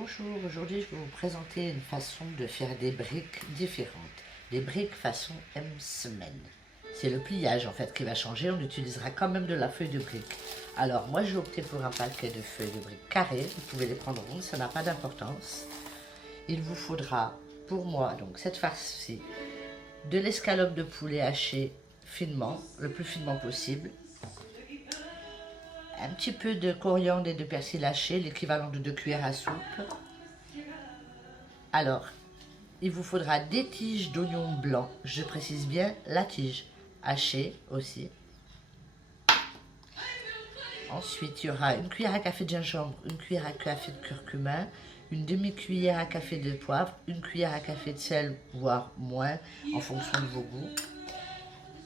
Bonjour, aujourd'hui je vais vous présenter une façon de faire des briques différentes. Des briques façon M-semaine. C'est le pliage en fait qui va changer, on utilisera quand même de la feuille de brique. Alors moi j'ai opté pour un paquet de feuilles de briques carrées, vous pouvez les prendre rondes, ça n'a pas d'importance. Il vous faudra pour moi, donc cette farce-ci, de l'escalope de poulet haché finement, le plus finement possible. Un petit peu de coriandre et de persil haché, l'équivalent de 2 cuillères à soupe. Alors, il vous faudra des tiges d'oignons blancs, je précise bien la tige, hachée aussi. Ensuite, il y aura une cuillère à café de gingembre, une cuillère à café de curcuma, une demi-cuillère à café de poivre, une cuillère à café de sel, voire moins, en fonction de vos goûts.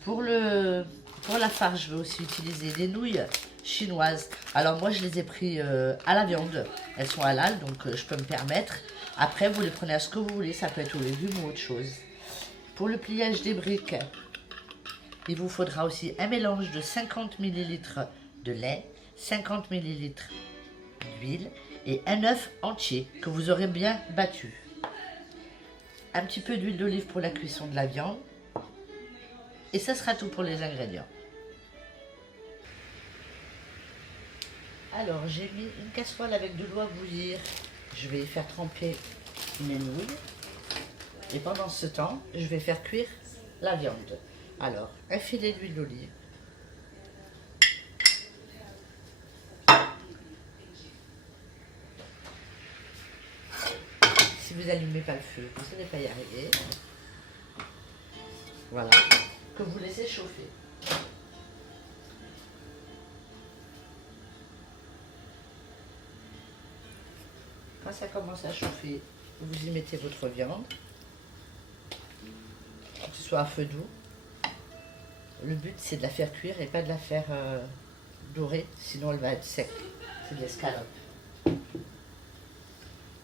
Pour la farce, je vais aussi utiliser des nouilles chinoises. Alors moi, je les ai pris à la viande. Elles sont halal, donc je peux me permettre. Après, vous les prenez à ce que vous voulez. Ça peut être aux légumes ou autre chose. Pour le pliage des briques, il vous faudra aussi un mélange de 50 ml de lait, 50 ml d'huile et un œuf entier que vous aurez bien battu. Un petit peu d'huile d'olive pour la cuisson de la viande. Et ça sera tout pour les ingrédients. Alors, j'ai mis une casserole avec de l'eau à bouillir. Je vais y faire tremper mes nouilles. Et pendant ce temps, je vais faire cuire la viande. Alors, un filet d'huile d'olive. Si vous n'allumez pas le feu, vous n'allez pas y arriver. Voilà. Que vous laissez chauffer. Quand ça commence à chauffer, vous y mettez votre viande, que ce soit à feu doux. Le but c'est de la faire cuire et pas de la faire dorer, sinon elle va être sec. C'est de l'escalope.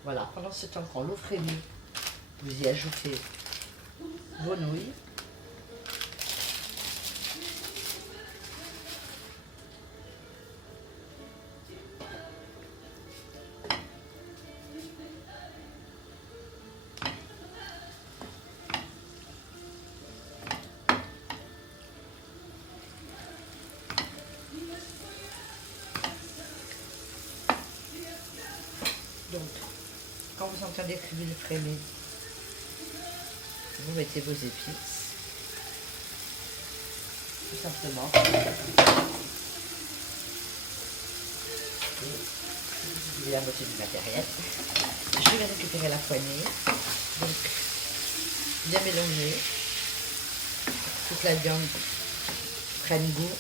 Voilà, pendant ce temps quand l'eau frémit, vous y ajoutez vos nouilles. Donc, quand vous entendez que l'huile frémit, vous mettez vos épices, tout simplement. Et vous utilisez la moitié du matériel. Je vais récupérer la poignée. Donc, bien mélanger. Toute la viande prenne goût.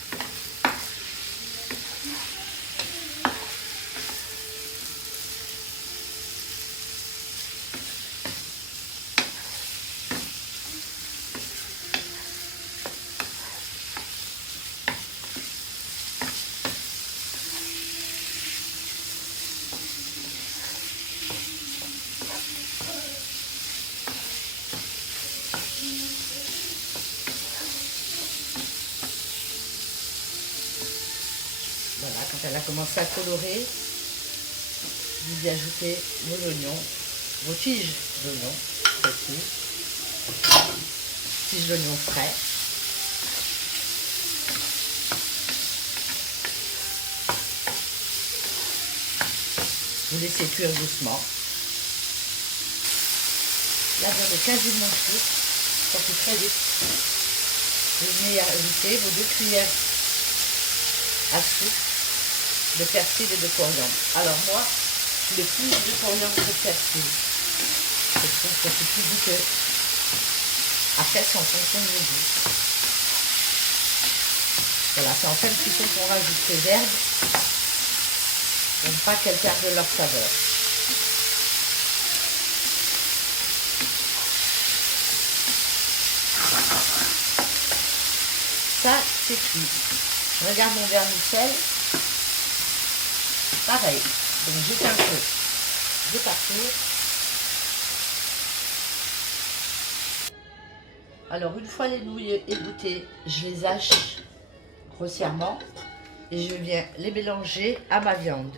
Voilà, quand elle a commencé à colorer, vous y ajoutez vos oignons, vos tiges d'oignons aussi, tiges d'oignons frais. Vous laissez cuire doucement. La viande est quasiment cuite, ça fait très vite. Vous venez ajouter vos 2 cuillères à soupe de persil et de coriandre. Alors moi, je mets plus de coriandre que de persil. Je trouve que c'est plus goûteux. Après, c'est en fonction de vos goûts. Voilà, c'est en fin de cuisson qu'on rajoute ces herbes pour ne pas qu'elles perdent leur saveur. Ça, c'est cuit. Je regarde mon vermicelle. Pareil. Donc j'éteins un peu de partir. Alors une fois les nouilles égouttées, je les hache grossièrement et je viens les mélanger à ma viande.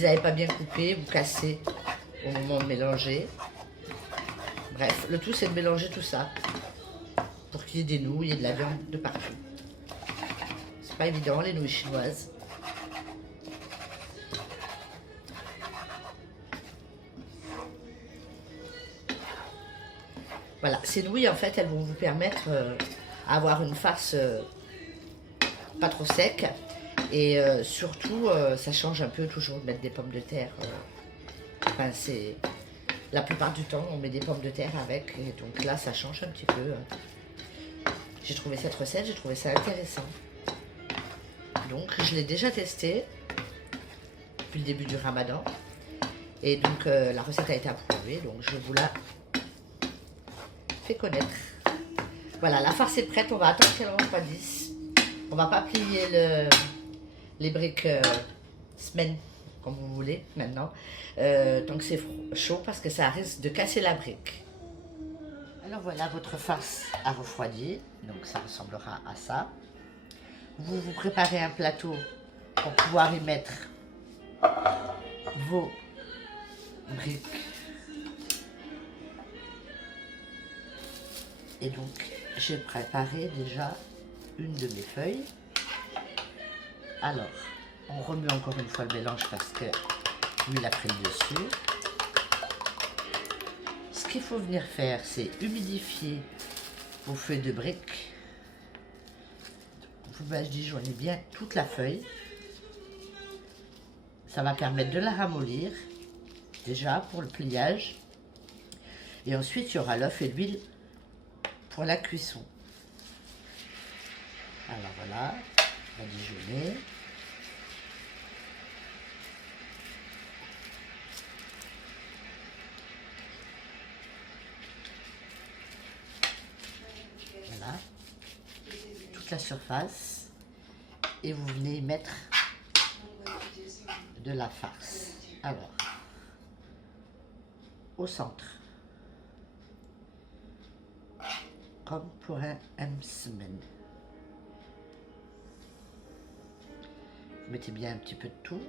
les avez pas bien coupés, vous cassez au moment de mélanger. Bref, le tout c'est de mélanger tout ça pour qu'il y ait des nouilles et de la viande de partout. C'est pas évident les nouilles chinoises. Voilà, ces nouilles en fait elles vont vous permettre d'avoir une farce pas trop sec et surtout ça change un peu toujours de mettre des pommes de terre. Enfin c'est la plupart du temps on met des pommes de terre avec et donc là ça change un petit peu. J'ai trouvé cette recette, j'ai trouvé ça intéressant. Donc je l'ai déjà testé depuis le début du Ramadan et donc la recette a été approuvée donc je vous la fais connaître. Voilà, la farce est prête, on va attendre qu'elle refroidisse. On va pas plier les briques semaine comme vous voulez maintenant, tant que c'est chaud parce que ça risque de casser la brique. Alors voilà, votre farce a refroidi, donc ça ressemblera à ça. Vous vous préparez un plateau pour pouvoir y mettre vos briques. Et donc, j'ai préparé déjà une de mes feuilles. Alors, on remet encore une fois le mélange parce que l'huile a pris le dessus. Ce qu'il faut venir faire, c'est humidifier vos feuilles de briques. Vous badigeonnez bien toute la feuille. Ça va permettre de la ramollir, déjà pour le pliage. Et ensuite, il y aura l'œuf et l'huile pour la cuisson. Alors voilà, badigeonner. Voilà, toute la surface. Et vous venez y mettre de la farce. Alors, au centre. Comme pour un semaine. Vous mettez bien un petit peu de tout.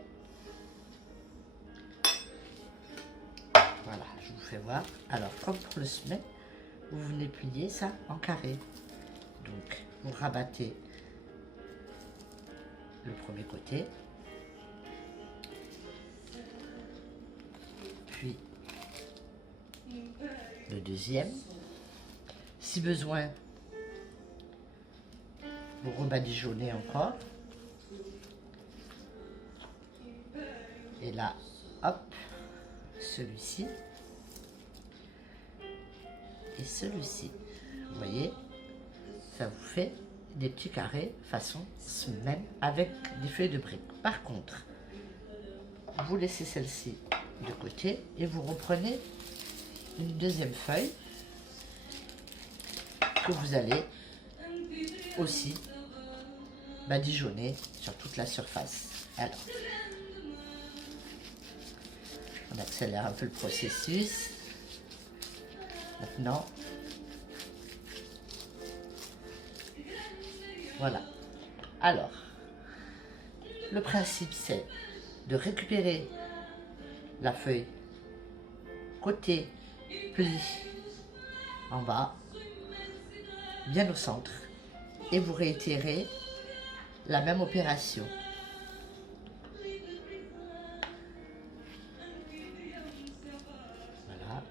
Voilà, je vous fais voir. Alors, comme pour le semaine, vous venez plier ça en carré. Donc, vous rabattez le premier côté. Puis, le deuxième. Si besoin, vous rebadigeonnez encore. Et là, hop, celui-ci. Et celui-ci. Vous voyez, ça vous fait des petits carrés façon semaine avec des feuilles de briques. Par contre, vous laissez celle-ci de côté et vous reprenez une deuxième feuille que vous allez aussi badigeonner sur toute la surface. Alors, on accélère un peu le processus. Maintenant, voilà. Alors, le principe c'est de récupérer la feuille côté pli en bas, bien au centre, et vous réitérez la même opération. Voilà.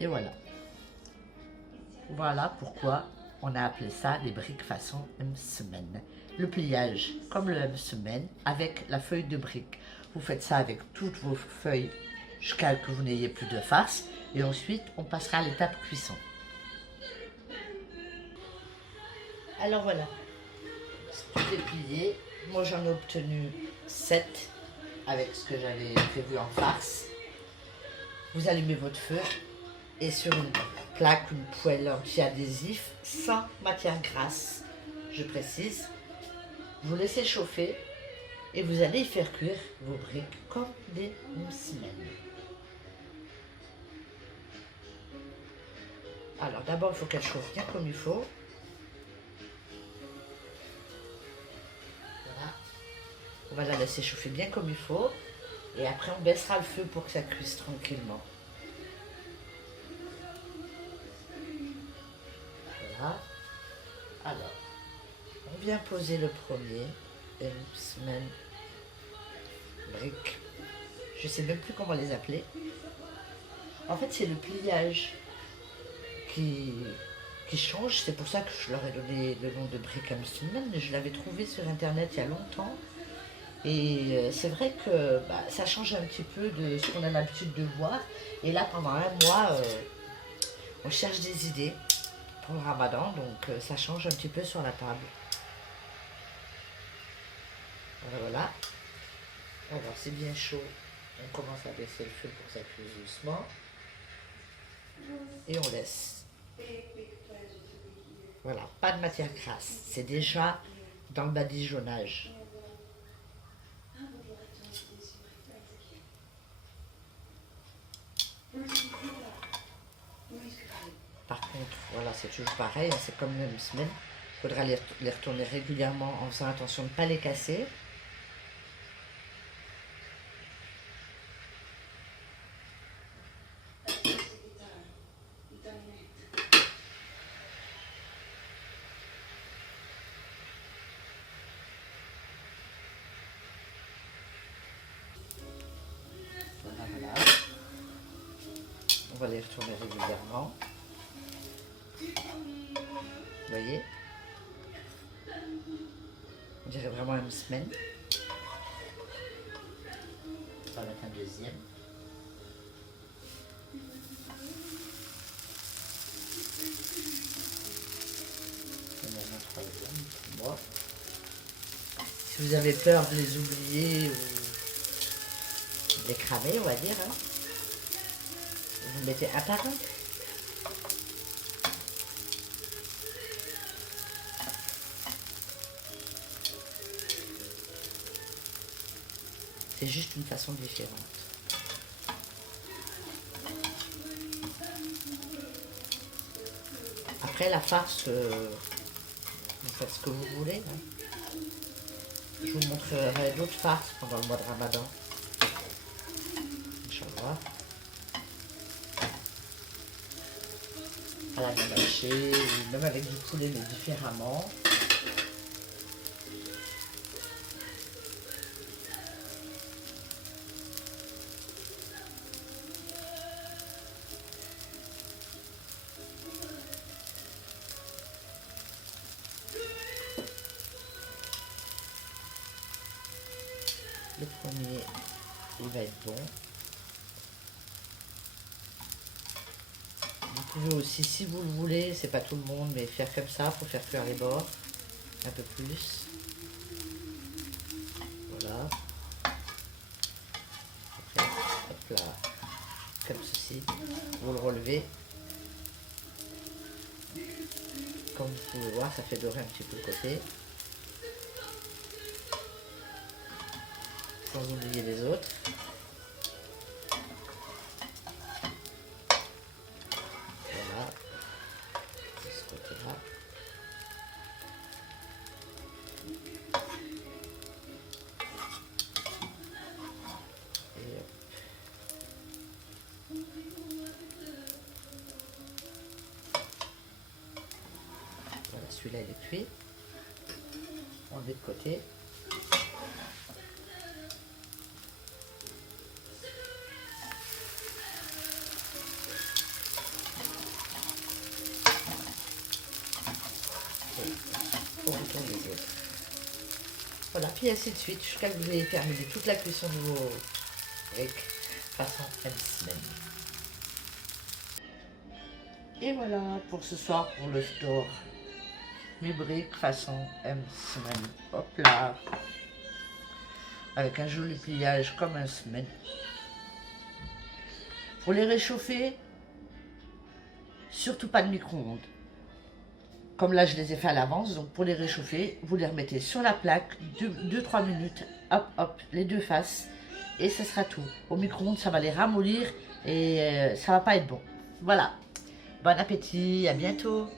Et voilà. Voilà pourquoi on a appelé ça des briques façon semaine. Le pliage comme le semaine avec la feuille de brique. Vous faites ça avec toutes vos feuilles jusqu'à ce que vous n'ayez plus de farce. Et ensuite, on passera à l'étape cuisson. Alors voilà, tout est plié. Moi j'en ai obtenu 7 avec ce que j'avais prévu en farce. Vous allumez votre feu et sur une plaque, une poêle anti-adhésif sans matière grasse, je précise, vous laissez chauffer Et vous allez y faire cuire vos briques comme des semaines. Alors d'abord, il faut qu'elle chauffe bien comme il faut. Voilà. On va la laisser chauffer bien comme il faut. Et après, on baissera le feu pour que ça cuise tranquillement. Voilà. Alors, on vient poser le premier. Semaine briques. Je ne sais même plus comment les appeler. En fait, c'est le pliage qui change. C'est pour ça que je leur ai donné le nom de brick Amstelman. Je l'avais trouvé sur internet il y a longtemps. Et c'est vrai que ça change un petit peu de ce qu'on a l'habitude de voir. Et là, pendant un mois, on cherche des idées pour le ramadan. Donc ça change un petit peu sur la table. Voilà. Alors c'est bien chaud. On commence à baisser le feu pour que ça cuise doucement. Et on laisse. Voilà, pas de matière grasse. C'est déjà dans le badigeonnage. Par contre, voilà, c'est toujours pareil, c'est comme une semaine. Il faudra les retourner régulièrement en faisant attention de ne pas les casser. Voilà. On va les retourner régulièrement. Vous voyez? On dirait vraiment une semaine. On va mettre un deuxième. Et même un troisième pour moi. Si vous avez peur de les oublier ou de les cramer, on va dire, hein, vous mettez un par un. C'est juste une façon différente. Après la farce, vous faites ce que vous voulez. Hein. Je vous montrerai d'autres farces pendant le mois de Ramadan. Inch'Allah. À la viande hachée, ou même avec du poulet, mais différemment. Le premier, il va être bon. Vous pouvez aussi, si vous le voulez, c'est pas tout le monde, mais faire comme ça pour faire cuire les bords un peu plus. Voilà. Après, hop là, comme ceci, vous le relevez. Comme vous pouvez voir, ça fait dorer un petit peu le côté. Sans oublier les autres. Voilà. De ce côté-là. Et hop. Voilà, celui-là il est cuit. On le met de côté. On retourne les autres. Voilà, puis ainsi de suite, jusqu'à ce que vous ayez terminé toute la cuisson de vos briques façon M-Semaine. Et voilà pour ce soir pour le store. Mes briques façon M-Semaine. Hop là. Avec un joli pliage comme un semaine. Pour les réchauffer, surtout pas de micro-ondes. comme là je les ai fait à l'avance, donc pour les réchauffer, vous les remettez sur la plaque, 2-3 minutes, hop hop, les deux faces, et ce sera tout. Au micro-ondes, ça va les ramollir et ça va pas être bon. Voilà, bon appétit, à bientôt.